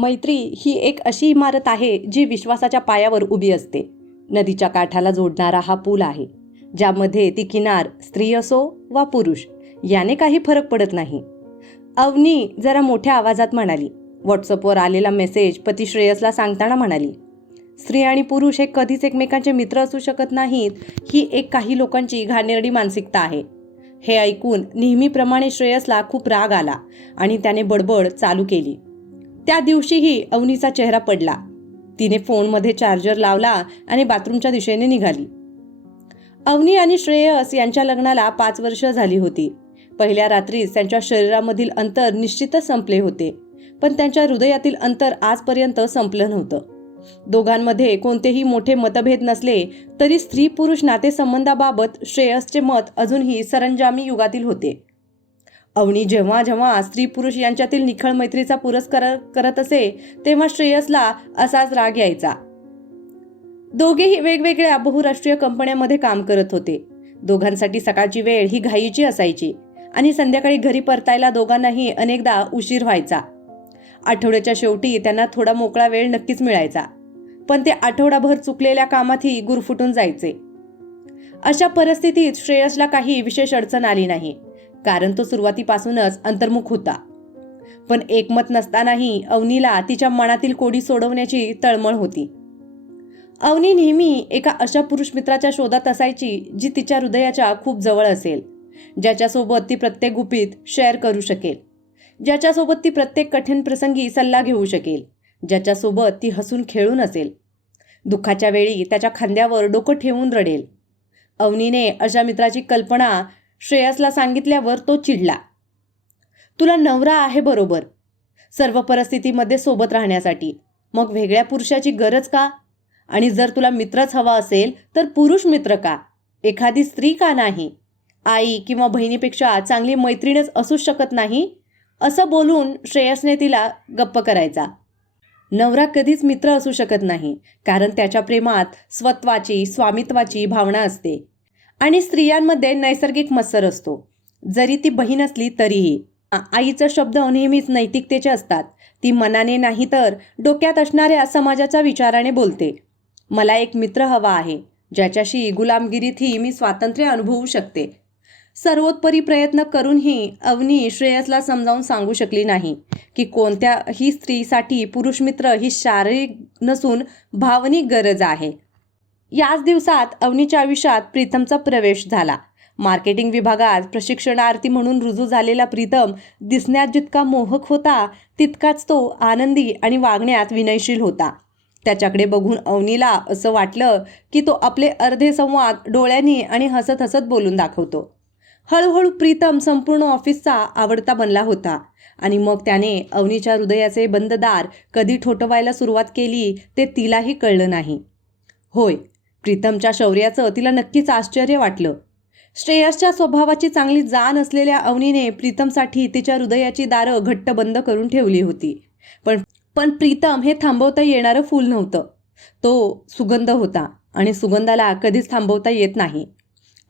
मैत्री ही एक अशी इमारत आहे जी विश्वासाच्या पायावर उभी असते. नदीच्या काठाला जोडणारा हा पूल आहे ज्यामध्ये ती किनार स्त्री असो वा पुरुष याने काही फरक पडत नाही. अवनी जरा मोठ्या आवाजात म्हणाली व्हॉट्सअपवर आलेला मेसेज पती श्रेयसला सांगताना म्हणाली स्त्री आणि पुरुष हे कधीच एकमेकांचे मित्र असू शकत नाहीत ही एक काही लोकांची घाणेरडी मानसिकता आहे. हे ऐकून नेहमीप्रमाणे श्रेयसला खूप राग आला आणि त्याने बडबड चालू केली. त्या दिवशीही अवनीचा चेहरा पडला. तिने फोनमध्ये चार्जर लावला आणि बाथरूमच्या दिशेने निघाली. अवनी आणि श्रेयस यांच्या लग्नाला पाच वर्ष झाली होती. पहिल्या रात्रीच त्यांच्या शरीरामधील अंतर निश्चितच संपले होते पण त्यांच्या हृदयातील अंतर आजपर्यंत संपलं नव्हतं. दोघांमध्ये कोणतेही मोठे मतभेद नसले तरी स्त्री पुरुष नातेसंबंधाबाबत श्रेयसचे मत अजूनही सरंजामी युगातील होते. अवनी जेव्हा जेव्हा स्त्री पुरुष यांच्यातील निखळ मैत्रीचा पुरस्कार करत असे तेव्हा श्रेयसला असाच राग यायचा. दोघेही वेगवेगळ्या बहुराष्ट्रीय कंपन्यांमध्ये काम करत होते. दोघांसाठी सकाळची वेळ ही घाईची असायची आणि संध्याकाळी घरी परतायला दोघांनाही अनेकदा उशीर व्हायचा. आठवड्याच्या शेवटी त्यांना थोडा मोकळा वेळ नक्कीच मिळायचा पण ते आठवडाभर चुकलेल्या कामातही गुरफुटून जायचे. अशा परिस्थितीत श्रेयसला काही विशेष अडचण आली नाही. कारण तो सुरुवातीपासूनच अंतर्मुख होता. पण एकमत नसतानाही अवनीला तिच्या मनातील कोडी सोडवण्याची तळमळ होती. अवनी नेहमी एका अशा पुरुष मित्राच्या शोधात असायची जी तिच्या हृदयाच्या खूप जवळ असेल ज्याच्यासोबत ती प्रत्येक गुपित शेअर करू शकेल ज्याच्यासोबत ती प्रत्येक कठीण प्रसंगी सल्ला घेऊ शकेल ज्याच्यासोबत ती हसून खेळून असेल. दुःखाच्या वेळी त्याच्या खांद्यावर डोकं ठेवून रडेल. अवनीने अशा मित्राची कल्पना श्रेयसला सांगितल्यावर तो चिडला. तुला नवरा आहे बरोबर सर्व परिस्थितीमध्ये सोबत राहण्यासाठी. मग वेगळ्या पुरुषाची गरज का? आणि जर तुला मित्रच हवा असेल तर पुरुष मित्र का? एखादी स्त्री का नाही? आई किंवा बहिणीपेक्षा चांगली मैत्रीणच असूच शकत नाही? असं बोलून श्रेयसने तिला गप्प करायचा. नवरा कधीच मित्र असू शकत नाही कारण त्याच्या प्रेमात स्वत्वाची स्वामित्वाची भावना असते. आणि स्त्रियांमध्ये नैसर्गिक मत्सर असतो. जरी ती बहीण असली तरीही. आईचा शब्द नेहमीच नैतिकतेचे असतात. ती मनाने नाही तर डोक्यात असणाऱ्या समाजाच्या विचाराने बोलते. मला एक मित्र हवा आहे. ज्याच्याशी गुलामगिरीतही मी स्वातंत्र्य अनुभवू शकते. सर्वोत्परी प्रयत्न करूनही अवनी श्रेयसला समजावून सांगू शकली नाही की कोणत्याही स्त्रीसाठी पुरुष मित्र ही शारीरिक नसून भावनिक गरज आहे. याच दिवसात अवनीच्या आयुष्यात प्रीतमचा प्रवेश झाला. मार्केटिंग विभागात प्रशिक्षणार्थी म्हणून रुजू झालेला प्रीतम दिसण्यात जितका मोहक होता तितकाच तो आनंदी आणि वागण्यात विनयशील होता. त्याच्याकडे बघून अवनीला असं वाटलं की तो आपले अर्धे संवाद डोळ्यांनी आणि हसत हसत बोलून दाखवतो. हळूहळू प्रीतम संपूर्ण ऑफिसचा आवडता बनला होता आणि मग त्याने अवनीच्या हृदयाचे बंद दार कधी ठोठवायला सुरुवात केली ते तिलाही कळलं नाही. होय प्रीतमच्या शौर्याचं तिला नक्कीच आश्चर्य वाटलं. श्रेयसच्या स्वभावाची चांगली जाण असलेल्या अवनीने प्रीतमसाठी तिच्या हृदयाची दारं घट्ट बंद करून ठेवली होती. पण पण प्रीतम हे थांबवता येणारं फूल नव्हतं. तो सुगंध होता आणि सुगंधाला कधीच थांबवता येत नाही.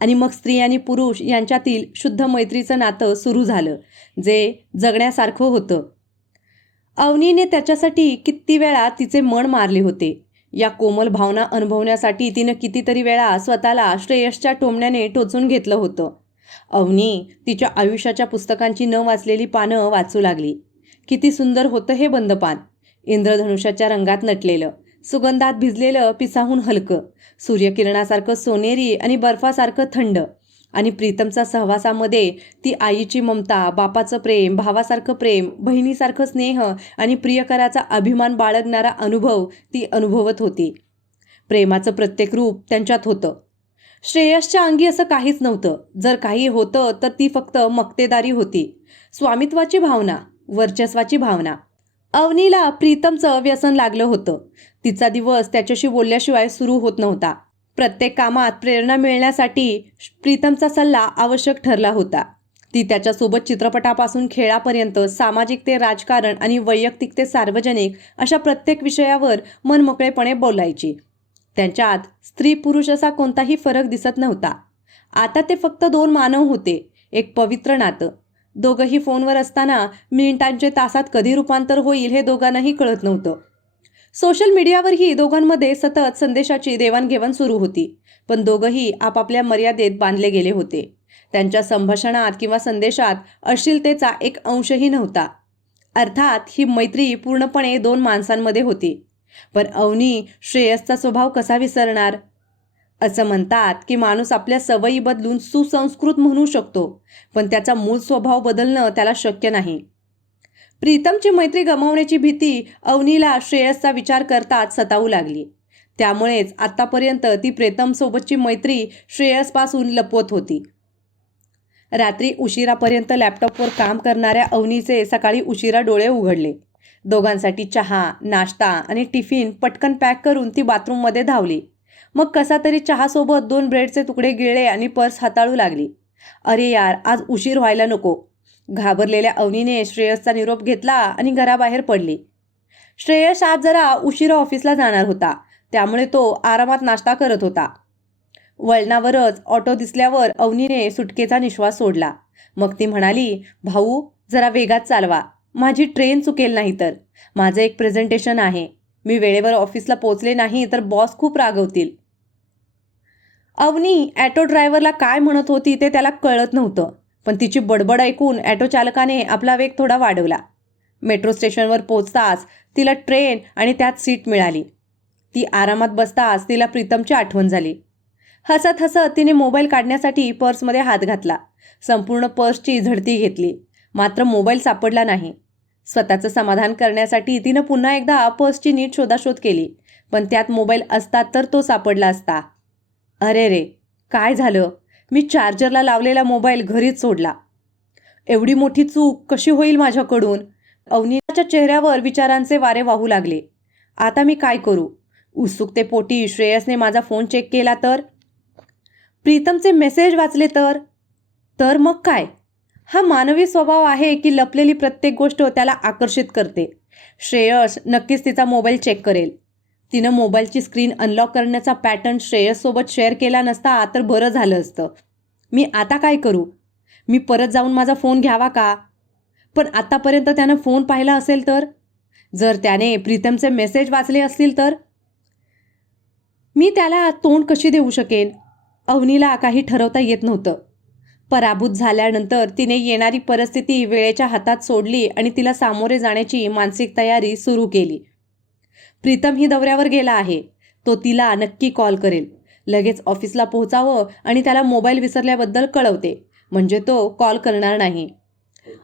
आणि मग स्त्री आणि पुरुष यांच्यातील शुद्ध मैत्रीचं नातं सुरू झालं जे जगण्यासारखं होतं. अवनीने त्याच्यासाठी किती वेळा तिचे मन मारले होते. या कोमल भावना अनुभवण्यासाठी तिनं कितीतरी वेळा स्वतःला श्रेयसच्या टोमण्याने टोचून घेतलं होतं. अवनी तिच्या आयुष्याच्या पुस्तकांची न वाचलेली पानं वाचू लागली. किती सुंदर होतं हे बंद पान इंद्रधनुष्याच्या रंगात नटलेलं सुगंधात भिजलेलं पिसाहून हलकं सूर्यकिरणासारखं सोनेरी आणि बर्फासारखं थंड आणि प्रीतमचा सहवासामध्ये ती आईची ममता बापाचं प्रेम भावासारखं प्रेम बहिणीसारखं स्नेह आणि प्रियकराचा अभिमान बाळगणारा अनुभव ती अनुभवत होती. प्रेमाचं प्रत्येक रूप त्यांच्यात होतं. श्रेयसच्या अंगी असं काहीच नव्हतं. जर काही होतं तर ती फक्त मक्तेदारी होती. स्वामित्वाची भावना वर्चस्वाची भावना. अवनीला प्रीतमचं व्यसन लागलं होतं. तिचा दिवस त्याच्याशी बोलल्याशिवाय सुरू होत नव्हता. प्रत्येक कामात प्रेरणा मिळण्यासाठी प्रीतमचा सल्ला आवश्यक ठरला होता. ती त्याच्यासोबत चित्रपटापासून खेळापर्यंत सामाजिक ते राजकारण आणि वैयक्तिक ते सार्वजनिक अशा प्रत्येक विषयावर मनमोकळेपणे बोलायची. त्यांच्यात स्त्री पुरुष असा कोणताही फरक दिसत नव्हता. आता ते फक्त दोन मानव होते एक पवित्र नातं. दोघंही फोनवर असताना मिनिटांचे तासात कधी रूपांतर होईल हे दोघांनाही कळत नव्हतं. सोशल मीडियावरही दोघांमध्ये सतत संदेशाची देवाणघेवाण सुरू होती. पण दोघंही आपापल्या मर्यादेत बांधले गेले होते. त्यांच्या संभाषणात किंवा संदेशात अश्लीलतेचा एक अंशही नव्हता. अर्थात ही मैत्री पूर्णपणे दोन माणसांमध्ये होती. पण अवनी श्रेयसचा स्वभाव कसा विसरणार? असं म्हणतात की माणूस आपल्या सवयी बदलून सुसंस्कृत म्हणू शकतो पण त्याचा मूळ स्वभाव बदलणं त्याला शक्य नाही. प्रीतमची मैत्री गमावण्याची भीती अवनीला श्रेयसचा विचार करताच सतावू लागली. त्यामुळेच आतापर्यंत ती प्रीतमसोबतची मैत्री श्रेयसपासून लपवत होती. रात्री उशिरापर्यंत लॅपटॉपवर काम करणाऱ्या अवनीचे सकाळी उशिरा डोळे उघडले. दोघांसाठी चहा नाश्ता आणि टिफिन पटकन पॅक करून ती बाथरूममध्ये धावली. मग कसा तरी चहासोबत दोन ब्रेडचे तुकडे गिळले आणि पर्स हाताळू लागली. अरे यार आज उशीर व्हायला नको. घाबरलेल्या अवनीने श्रेयसचा निरोप घेतला आणि घराबाहेर पडली. श्रेयस आज जरा उशिरा ऑफिसला जाणार होता. त्यामुळे तो आरामात नाश्ता करत होता. वळणावरच ऑटो दिसल्यावर अवनीने सुटकेचा निश्वास सोडला. मग ती म्हणाली भाऊ जरा वेगात चालवा. माझी ट्रेन चुकेल नाही तर. माझं एक प्रेझेंटेशन आहे. मी वेळेवर ऑफिसला पोचले नाही तर बॉस खूप रागवतील. अवनी ॲटो ड्रायव्हरला काय म्हणत होती ते त्याला कळत नव्हतं. पण तिची बडबड ऐकून ॲटो चालकाने आपला वेग थोडा वाढवला. मेट्रो स्टेशनवर पोचताच तिला ट्रेन आणि त्यात सीट मिळाली. ती आरामात बसताच तिला प्रीतमची आठवण झाली. हसत हसत तिने मोबाईल काढण्यासाठी पर्समध्ये हात घातला. संपूर्ण पर्सची झडती घेतली. मात्र मोबाईल सापडला नाही. स्वतःचं समाधान करण्यासाठी तिनं पुन्हा एकदा पर्सची नीट शोधाशोध केली. पण त्यात मोबाईल असता तर तो सापडला असता. अरे रे काय झालं? मी चार्जरला लावलेला मोबाईल घरीच सोडला. एवढी मोठी चूक कशी होईल माझ्याकडून? अवनीच्या चेहऱ्यावर विचारांचे वारे वाहू लागले. आता मी काय करू? उत्सुकतेपोटी श्रेयसने माझा फोन चेक केला तर? प्रीतमचे मेसेज वाचले तर? तर मग काय? हा मानवी स्वभाव आहे की लपलेली प्रत्येक गोष्ट त्याला आकर्षित करते. श्रेयस नक्कीच तिचा मोबाईल चेक करेल. तिनं मोबाईलची स्क्रीन अनलॉक करण्याचा पॅटर्न श्रेयससोबत शेअर केला नसता तर बरं झालं असतं. मी आता काय करू? मी परत जाऊन माझा फोन घ्यावा का? पण आतापर्यंत त्यानं फोन पाहिला असेल तर? जर त्याने प्रीतमचे मेसेज वाचले असतील तर? मी त्याला तोंड कशी देऊ शकेन? अवनीला काही ठरवता येत नव्हतं. पराभूत झाल्यानंतर तिने येणारी परिस्थिती वेळेच्या हातात सोडली आणि तिला सामोरे जाण्याची मानसिक तयारी सुरू केली. प्रीतम ही दौऱ्यावर गेला आहे. तो तिला नक्की कॉल करेल. लगेच ऑफिसला पोहोचावं आणि त्याला मोबाईल विसरल्याबद्दल कळवते. म्हणजे तो कॉल करणार नाही.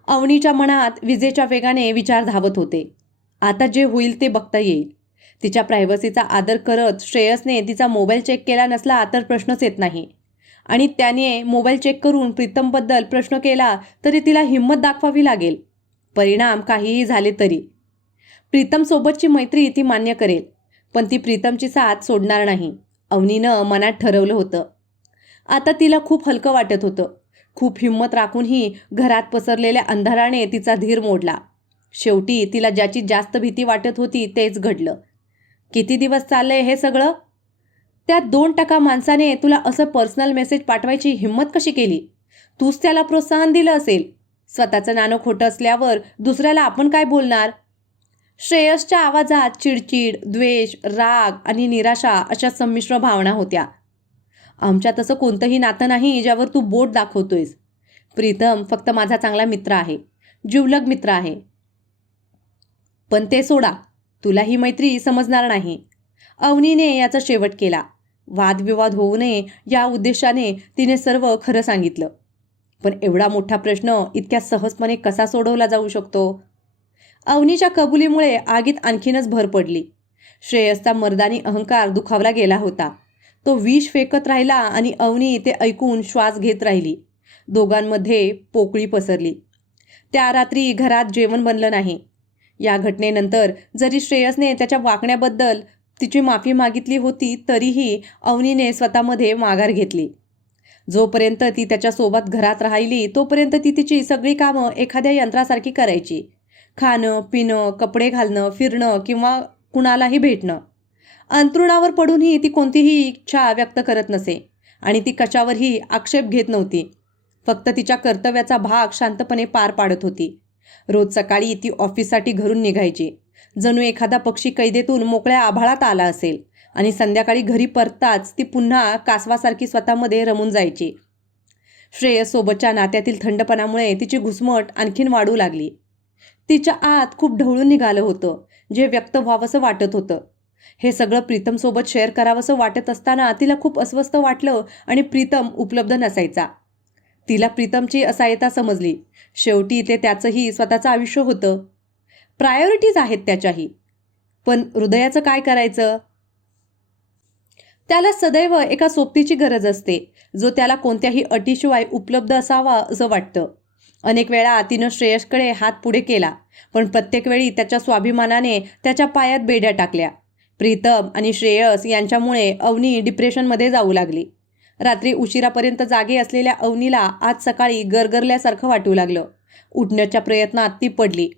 अवनीच्या मनात विजेच्या वेगाने विचार धावत होते. आता जे होईल ते बघता येईल. तिच्या प्रायव्हसीचा आदर करत श्रेयसने तिचा मोबाईल चेक केला नसला तर प्रश्नच येत नाही. आणि त्याने मोबाईल चेक करून प्रीतमबद्दल प्रश्न केला तरी तिला हिंमत दाखवावी लागेल. परिणाम काहीही झाले तरी. प्रीतमसोबतची मैत्री ती मान्य करेल पण ती प्रीतमची साथ सोडणार नाही. अवनीनं मनात ठरवलं होतं. आता तिला खूप हलकं वाटत होतं. खूप हिंमत राखूनही घरात पसरलेल्या अंधाराने तिचा धीर मोडला. शेवटी तिला ज्याची जास्त भीती वाटत होती तेच घडलं. किती दिवस चाललंय हे सगळं? त्या दोन टका माणसाने तुला असं पर्सनल मेसेज पाठवायची हिंमत कशी केली? तूच त्याला प्रोत्साहन दिलं असेल. स्वतःचं नाणं खोटं असल्यावर दुसऱ्याला आपण काय बोलणार? श्रेयसच्या आवाजात चिडचिड द्वेष राग आणि निराशा अशा संमिश्र भावना होत्या. आमच्यात असं कोणतंही नातं नाही ज्यावर तू बोट दाखवतोयस. प्रीतम फक्त माझा चांगला मित्र आहे. जिवलग मित्र आहे. पण ते सोडा तुला ही मैत्री समजणार नाही. अवनीने याचा शेवट केला. वादविवाद होऊ नये या उद्देशाने तिने सर्व खरं सांगितलं. पण एवढा मोठा प्रश्न इतक्या सहजपणे कसा सोडवला जाऊ शकतो? अवनीच्या कबुलीमुळे आगीत आणखीनच भर पडली. श्रेयसचा मर्दानी अहंकार दुखावला गेला होता. तो विष फेकत राहिला आणि अवनी ते ऐकून श्वास घेत राहिली. दोघांमध्ये पोकळी पसरली. त्या रात्री घरात जेवण बनलं नाही. या घटनेनंतर जरी श्रेयसने त्याच्या वागण्याबद्दल तिची माफी मागितली होती तरीही अवनीने स्वतःमध्ये माघार घेतली. जोपर्यंत ती त्याच्यासोबत घरात राहिली तोपर्यंत ती तिची सगळी कामं एखाद्या यंत्रासारखी करायची. खाणं पिणं कपडे घालणं फिरणं किंवा कुणालाही भेटणं. अंतरुणावर पडूनही ती कोणतीही इच्छा व्यक्त करत नसे आणि ती कशावरही आक्षेप घेत नव्हती. फक्त तिच्या कर्तव्याचा भाग शांतपणे पार पाडत होती. रोज सकाळी ती ऑफिससाठी घरून निघायची. जणू एखादा पक्षी कैदेतून मोकळ्या आभाळात आला असेल आणि संध्याकाळी घरी परताच ती पुन्हा कासवासारखी स्वतःमध्ये रमून जायची. श्रेयसोबतच्या नात्यातील थंडपणामुळे तिची घुसमट आणखीन वाढू लागली. तिच्या आत खूप ढवळून निघालं होतं जे व्यक्त व्हावंसं वाटत होतं. हे सगळं प्रीतमसोबत शेअर करावंसं वाटत असताना तिला खूप अस्वस्थ वाटलं आणि प्रीतम उपलब्ध नसायचा. तिला प्रीतमची असायता समजली. शेवटी ते त्याचंही स्वतःचं आयुष्य होतं. प्रायोरिटीज आहेत त्याच्याही. पण हृदयाचं काय करायचं? त्याला सदैव एका सोबतीची गरज असते जो त्याला कोणत्याही अटीशिवाय उपलब्ध असावा असं वाटतं. अनेक वेळा तिनं श्रेयसकडे हात पुढे केला पण प्रत्येक वेळी त्याच्या स्वाभिमानाने त्याच्या पायात बेड्या टाकल्या. प्रीतम आणि श्रेयस यांच्यामुळे अवनी डिप्रेशनमध्ये जाऊ लागली. रात्री उशिरापर्यंत जागे असलेल्या अवनीला आज सकाळी गरगरल्यासारखं वाटू लागलं. उठण्याच्या प्रयत्नात ती पडली.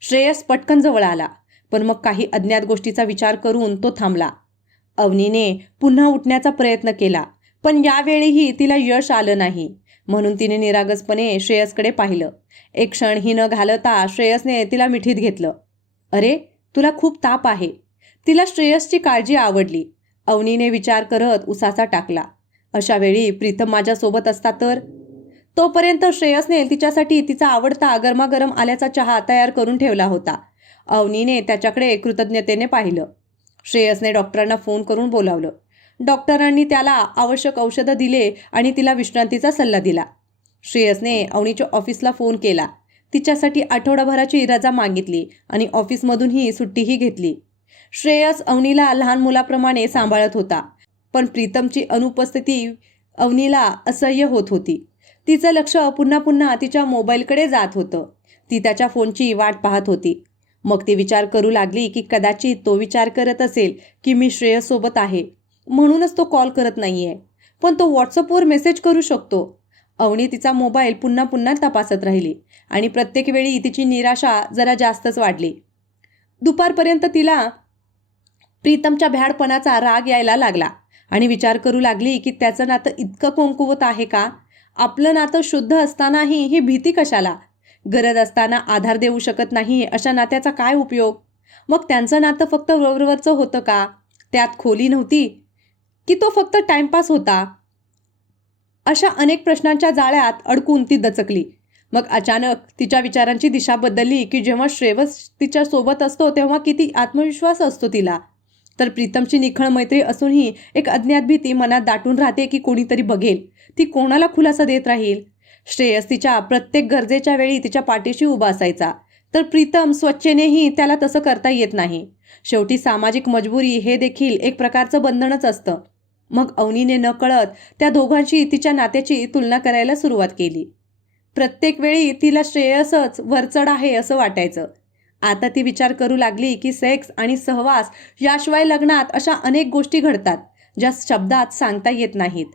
श्रेयस पटकन जवळ आला पण मग काही अज्ञात गोष्टीचा विचार करून तो थांबला. अवनीने पुन्हा उठण्याचा प्रयत्न केला पण यावेळीही तिला यश आलं नाही. म्हणून तिने निरागसपणे श्रेयसकडे पाहिलं. एक क्षण ही न घालता श्रेयसने तिला मिठीत घेतलं. अरे तुला खूप ताप आहे. तिला श्रेयसची काळजी आवडली. अवनीने विचार करत उसाचा टाकला. अशा वेळी प्रीतम माझ्यासोबत असता तर? तोपर्यंत श्रेयसने तिच्यासाठी तिचा आवडता गरमागरम आल्याचा चहा तयार करून ठेवला होता. अवनीने त्याच्याकडे कृतज्ञतेने पाहिलं. श्रेयसने डॉक्टरांना फोन करून बोलावलं. डॉक्टरांनी त्याला आवश्यक औषधं दिले आणि तिला विश्रांतीचा सल्ला दिला. श्रेयसने अवनीच्या ऑफिसला फोन केला. तिच्यासाठी आठवडाभराची रजा मागितली आणि ऑफिसमधूनही सुट्टीही घेतली. श्रेयस अवनीला लहान मुलाप्रमाणे सांभाळत होता पण प्रीतमची अनुपस्थिती अवनीला असह्य होत होती. तिचं लक्ष पुन्हा पुन्हा तिच्या मोबाईलकडे जात होतं. ती त्याच्या फोनची वाट पाहत होती. मग ती विचार करू लागली की कदाचित तो विचार करत असेल की मी श्रेयससोबत आहे. म्हणूनच तो कॉल करत नाही आहे पण तो व्हॉट्सअपवर मेसेज करू शकतो. अवनी तिचा मोबाईल पुन्हा पुन्हा तपासत राहिली आणि प्रत्येक वेळी तिची निराशा जरा जास्तच वाढली. दुपारपर्यंत तिला प्रीतमच्या भ्याडपणाचा राग यायला लागला आणि विचार करू लागली की त्याचं नातं इतकं कोंकुवत आहे का? आपलं नातं शुद्ध असतानाही ही भीती कशाला? गरज असताना आधार देऊ शकत नाही अशा नात्याचा काय उपयोग? मग त्यांचं नातं फक्त वरवरचं होतं का? त्यात खोली नव्हती की तो फक्त टाइमपास होता? अशा अनेक प्रश्नांच्या जाळ्यात अडकून ती दचकली. मग अचानक तिच्या विचारांची दिशा बदलली की जेव्हा श्रेवस तिच्या सोबत असतो तेव्हा किती आत्मविश्वास असतो तिला. तर प्रीतमची निखळ मैत्री असूनही एक अज्ञात भीती मनात दाटून राहते की कोणीतरी बघेल. ती कोणाला खुलासा देत राहील? श्रेयस तिच्या प्रत्येक गरजेच्या वेळी तिच्या पाठीशी उभा असायचा. तर प्रीतम स्वच्छेनेही त्याला तसं करता येत नाही. शेवटी सामाजिक मजबुरी हे देखील एक प्रकारचं बंधनच असतं. मग अवनीने न कळत त्या दोघांशी तिच्या नात्याची तुलना करायला सुरुवात केली. प्रत्येक वेळी तिला श्रेयसच वरचढ आहे असं वाटायचं. आता ती विचार करू लागली की सेक्स आणि सहवास याशिवाय लग्नात अशा अनेक गोष्टी घडतात ज्या शब्दात सांगता येत नाहीत.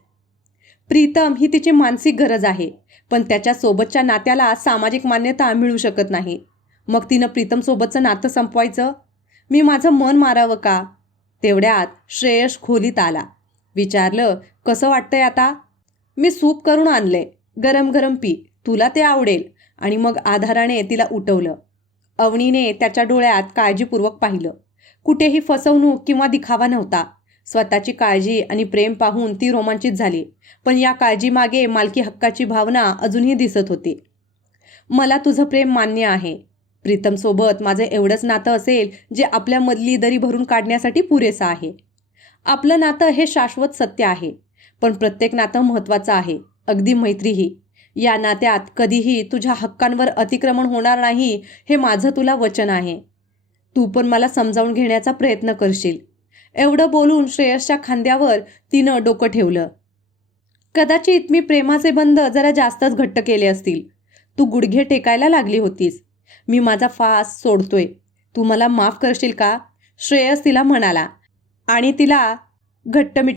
प्रीतम ही तिची मानसिक गरज आहे पण त्याच्या सोबतच्या नात्याला सामाजिक मान्यता मिळू शकत नाही. मग तिनं प्रीतमसोबतचं नातं संपवायचं? मी माझं मन मारावं का? तेवढ्यात श्रेयस खोलीत आला. विचारलं कसं वाटतंय आता? मी सूप करून आणले गरम गरम पी तुला ते आवडेल. आणि मग आधाराने तिला उठवलं. अवनीने त्याच्या डोळ्यात काळजीपूर्वक पाहिलं. कुठेही फसवणूक किंवा दिखावा नव्हता. स्वतःची काळजी आणि प्रेम पाहून ती रोमांचित झाली. पण या काळजीमागे मालकी हक्काची भावना अजूनही दिसत होती. मला तुझं प्रेम मान्य आहे. प्रीतमसोबत माझं एवढंच नातं असेल जे आपल्यामधली दरी भरून काढण्यासाठी पुरेसं आहे. आपलं नातं हे शाश्वत सत्य आहे. पण प्रत्येक नातं महत्त्वाचं आहे. अगदी मैत्रीही या नात्यात कधीही तुझ्या हक्कांवर अतिक्रमण होणार नाही हे माझं तुला वचन आहे. तू पण मला समजावून घेण्याचा प्रयत्न करशील. एवढं बोलून श्रेयसच्या खांद्यावर तिनं डोकं ठेवलं. कदाचित मी प्रेमाचे बंध जरा जास्तच घट्ट केले असतील. तू गुडघे टेकायला लागली होतीस. मी माझा फास सोडतोय. तू मला माफ करशील का? श्रेयस तिला म्हणाला. आणि तिला घट्ट मिठ